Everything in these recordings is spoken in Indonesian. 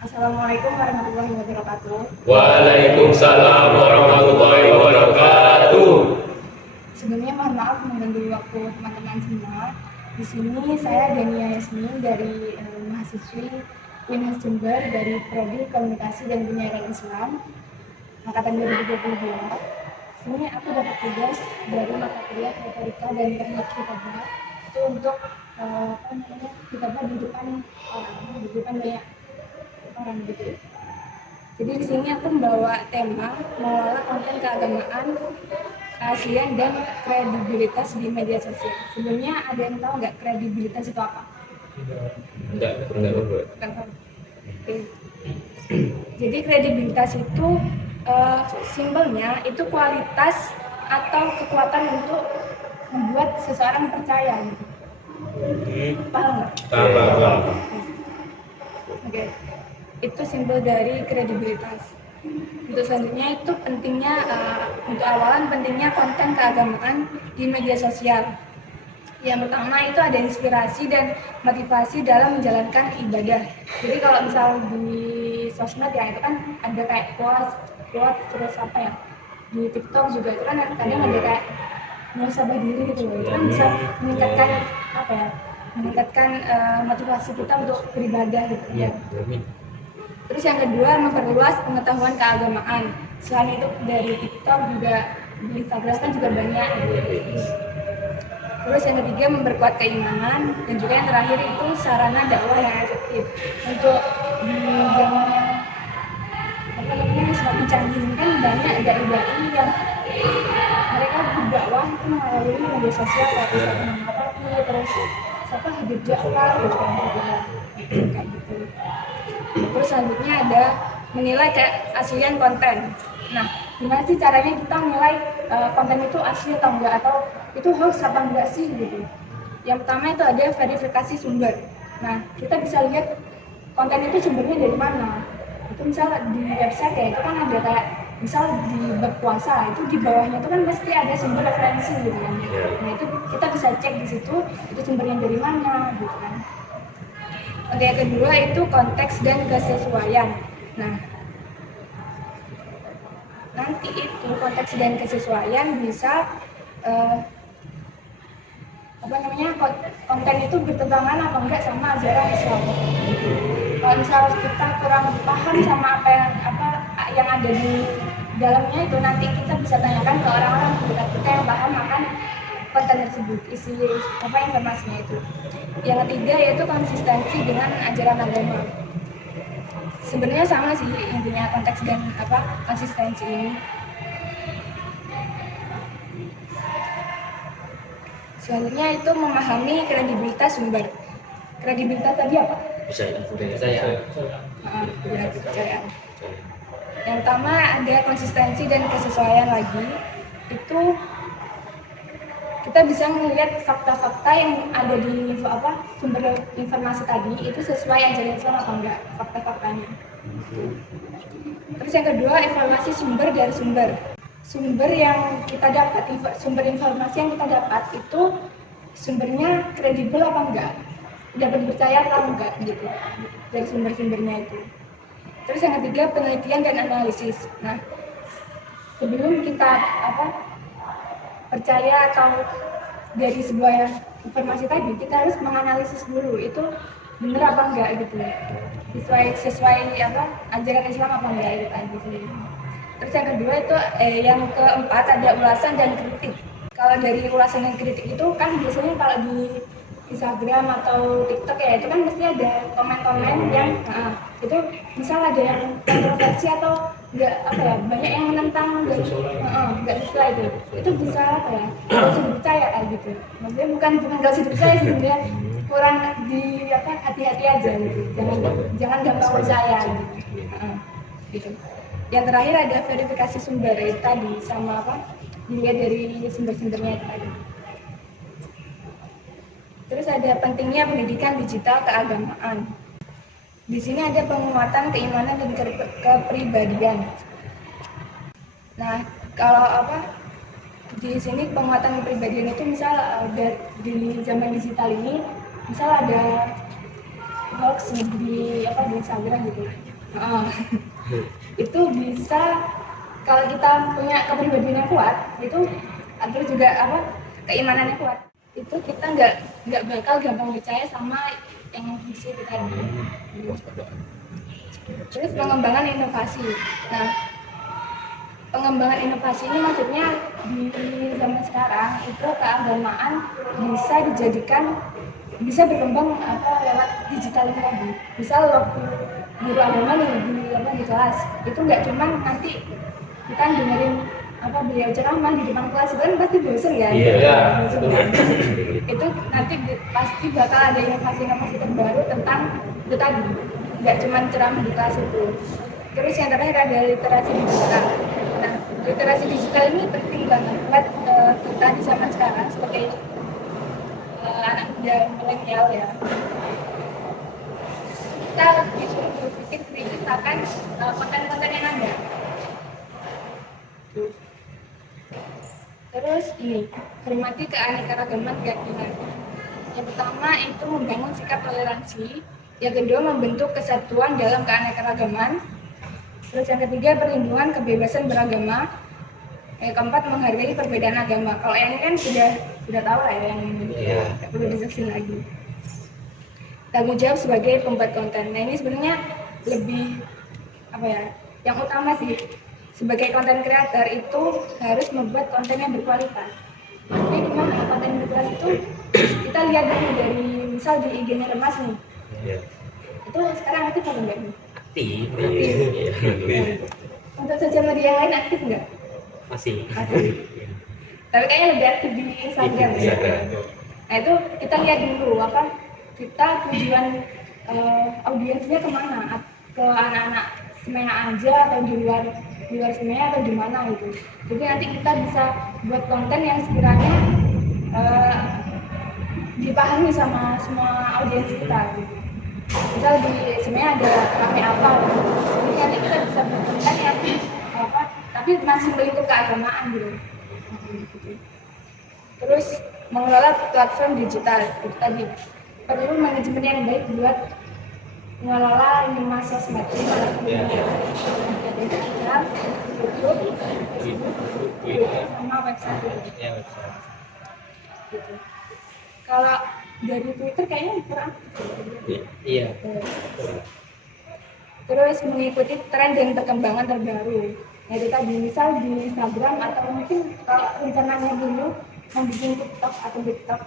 Assalamualaikum warahmatullahi wabarakatuh. Waalaikumsalam warahmatullahi wabarakatuh. Sebelumnya mohon maaf mengganggu waktu teman-teman semua. Di sini saya Dania Yasmin dari mahasiswi Unhas Jember dari Prodi Komunikasi dan Penyiaran Islam angkatan 2022. Di sini aku dapat tugas dari mata kuliah retorika dan teknik kitabah itu untuk kitabah di depan banyak orang gitu. Jadi di sini aku membawa tema mengelola konten keagamaan, keaslian dan kredibilitas di media sosial. Sebelumnya ada yang tahu nggak kredibilitas itu apa? Enggak Tahu. Oke. Jadi kredibilitas itu simpelnya itu kualitas atau kekuatan untuk membuat seseorang percaya gitu. Paham nggak? Paham. Oke. Itu simbol dari kredibilitas. Untuk selanjutnya itu pentingnya untuk awalan pentingnya konten keagamaan di media sosial. Yang pertama itu ada inspirasi dan motivasi dalam menjalankan ibadah. Jadi kalau misal di sosmed ya itu kan ada kayak quote terus apa ya, di TikTok juga itu kan kadang ada kayak muhasabah diri gitu loh. Itu kan bisa meningkatkan apa ya, meningkatkan motivasi kita untuk beribadah gitu ya. Terus yang kedua, memperluas pengetahuan keagamaan. Selain itu dari TikTok juga di Instagram kan juga banyak. Terus yang ketiga, memperkuat keimanan. Dan juga yang terakhir itu sarana dakwah yang efektif. Untuk di zaman yang semakin canggih ini kan banyak dai-dai yang mereka berdakwah itu melalui media sosial kayak Instagram terus Habib Ja'far gitu kayak gitu. Terus selanjutnya ada menilai keaslian konten. Nah, gimana sih caranya kita menilai konten itu asli atau enggak, atau itu hoax apa enggak sih gitu. Yang pertama itu ada verifikasi sumber. Nah, kita bisa lihat konten itu sumbernya dari mana. Itu misal di website ya, itu kan ada kayak misal di berpuasa itu di bawahnya itu kan mesti ada sumber referensi gitu kan. Nah, itu kita bisa cek di situ itu sumbernya dari mana gitu kan. Oke, yang kedua itu konteks dan kesesuaian. Nah, nanti itu konteks dan kesesuaian bisa konten itu bertentangan apa enggak sama ajaran Islam. Kalau misal kita kurang paham sama apa yang ada di dalamnya itu, nanti kita bisa tanyakan ke orang-orang terdekat kita yang paham akan konten tersebut, isi informasinya itu. Yang ketiga yaitu konsistensi dengan ajaran agama. Sebenarnya sama sih intinya konteks dan konsistensi ini. Selanjutnya itu memahami kredibilitas sumber. Kredibilitas tadi apa? Bisa Kepercayaan. Yang pertama ada konsistensi dan kesesuaian lagi. Itu kita bisa melihat fakta-fakta yang ada di sumber informasi tadi itu sesuai ajaran Islam atau enggak fakta-faktanya. Terus yang kedua, evaluasi sumber dari sumber. Sumber yang kita dapat, sumber informasi yang kita dapat itu sumbernya kredibel apa enggak, dapat dipercaya atau enggak gitu dari sumber-sumbernya itu. Terus yang ketiga, penelitian dan analisis. Nah, sebelum kita percaya atau dari sebuah informasi tadi, kita harus menganalisis dulu itu benar apa enggak gitu, sesuai ajaran Islam apa enggak itu tadi. Terus yang kedua itu yang keempat ada ulasan dan kritik. Kalau dari ulasan dan kritik itu kan biasanya kalau di Instagram atau TikTok ya itu kan mesti ada komen-komen yang itu misal ada yang kontroversi atau banyak yang menentang dan nggak sesuai itu bisa nggak usah dipercaya gitu. Maksudnya bukan nggak usah dipercaya sebenarnya, kurang hati-hati aja gitu, jangan gampang percaya gitu. Yang terakhir ada verifikasi sumber itu tadi, sama dilihat dari sumber-sumbernya itu tadi. Terus ada pentingnya pendidikan digital keagamaan. Di sini ada penguatan keimanan dan kepribadian. Nah, kalau di sini penguatan kepribadian itu misal di zaman digital ini, misal ada hoax di Instagram gitu. Itu bisa kalau kita punya kepribadian yang kuat itu, terus juga keimanannya kuat, itu kita nggak bakal gampang percaya sama yang fiksi itu tadi. Terus pengembangan inovasi. Nah, pengembangan inovasi ini maksudnya di zaman sekarang itu keagamaan bisa berkembang lewat digital ini tadi. Misal waktu guru agama di kelas itu nggak cuma nanti kita dengerin beliau ceramah di depan kelas, itu kan pasti bosen kan? Iya. Bosen kan? Itu nanti pasti bakal ada inovasi-inovasi terbaru tentang itu tadi, nggak cuma ceramah di kelas itu. Terus yang terakhir ada literasi digital. Nah, literasi digital ini penting banget buat kita di zaman sekarang sebagai anak muda milenial ya. Kita disuruh berpikir kritis akan konten-konten yang ada. Terus ini, hormati keanekaragaman keyakinan. Yang pertama itu membangun sikap toleransi. Yang kedua membentuk kesatuan dalam keanekaragaman. Terus yang ketiga perlindungan kebebasan beragama. Yang keempat menghargai perbedaan agama. Kalau yang ini kan sudah tahu lah ya, yang ini nggak perlu dijelasin lagi. Tanggung jawab sebagai pembuat konten. Nah ini sebenarnya lebih yang utama sih, sebagai konten creator itu harus membuat konten yang berkualitas. Maksudnya gimana konten yang berkualitas itu? Kita lihat dulu dari misal di IG-nya Remas nih. Itu sekarang aktif apa enggak nih? Aktif. Untuk sosial media yang lain aktif nggak? Masih. Tapi kayaknya lebih aktif di Instagram ya. Nah itu kita lihat dulu kita tujuan audiensnya kemana? Ke anak-anak semena aja atau di luar semena atau di mana gitu. Jadi nanti kita bisa buat konten yang sekiranya dipahami sama semua audiens kita gitu. Misal di semena ada rame apa gitu. Jadi nanti kita bisa buat konten yang tapi masih melingkup keagamaan gitu. Terus mengelola platform digital itu tadi, perlu manajemen yang baik buat mengelola 5 sosmed, 5 media Instagram, YouTube, Facebook, Twitter, sama website gitu. Kalau dari Twitter kayaknya kurang. Iya. Terus mengikuti tren dan perkembangan terbaru. Nah itu tadi, misal di Instagram atau mungkin kalau rencananya dulu mau bikin TikTok atau TikTok,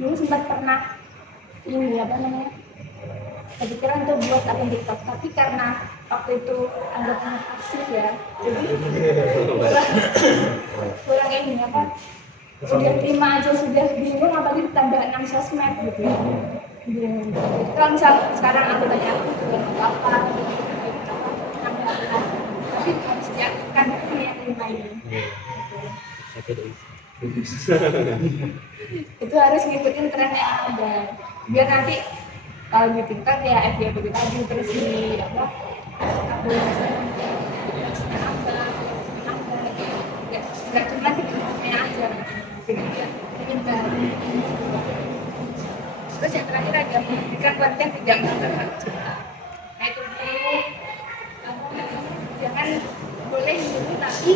dulu sempat pernah kepikiran untuk buat akun TikTok, tapi karena waktu itu anggapnya pasif ya, jadi kurang udah terima aja sudah bingung apalagi tambah 6 sosmed gitu ya. Kalau misal sekarang aku tanya aku apa tapi harus diaktifkan dulu yang 5 ini. Itu harus ngikutin tren yang ada biar nanti kalau di TikTok ya FYP tadi, terus di nggak cuma TikToknya aja, menyebar. Terus yang terakhir ada memastikan konten tidak melanggar cipta. Nah itu dulu jangan boleh dulu tapi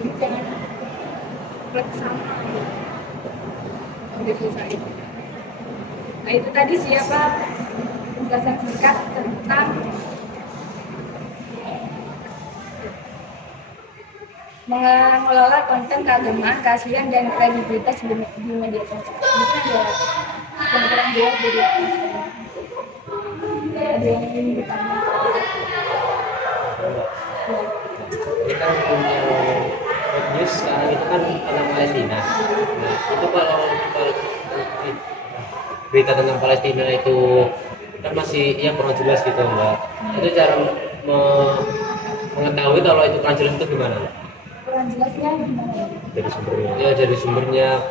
jadi jangan bersama gitu. Nah itu tadi siapa penjelasan singkat tentang mengelola konten keagamaan, keaslian dan kredibilitas di media sosial. Mungkin ada yang kurang jelas dari ada yang ingin ditanya. Kita punya news sekarang itu kan tentang Palestina. Nah itu kalau berita tentang Palestina itu kan masih kurang jelas gitu Mbak. Itu cara mengetahui kalau itu kurang jelas itu gimana? Kurang jelasnya gimana? Dari sumbernya.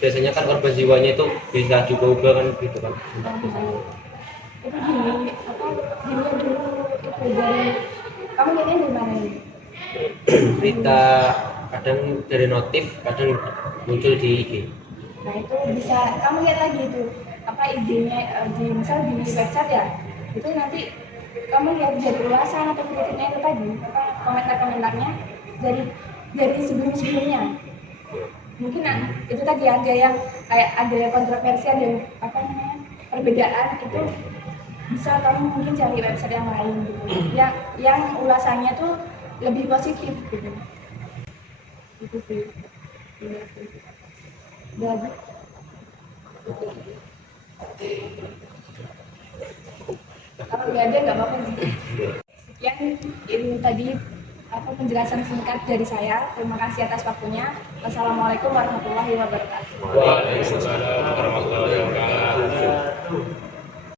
Biasanya kan korban jiwanya itu bisa juga kan gitu kan. Itu gini dulu itu dari kamu lihatnya dari mana ini? Berita kadang dari notif, kadang muncul di IG. Nah itu bisa kamu lihat lagi itu apa IG-nya di misal di website ya, itu nanti kamu lihat dari ulasan atau kritiknya itu tadi apa komentar-komentarnya dari sebelum-sebelumnya. Mungkin itu tadi ada yang kayak ada kontroversi, ada apa namanya perbedaan, itu bisa kamu mungkin cari website yang lain gitu, yang ulasannya tuh lebih positif gitu. Itu sih. Iya sih. Udah. Kalau nggak ada nggak apa-apa sih. Sekian ini tadi apa penjelasan singkat dari saya. Terima kasih atas waktunya. Wassalamualaikum warahmatullahi wabarakatuh. Waalaikumsalam warahmatullahi wabarakatuh.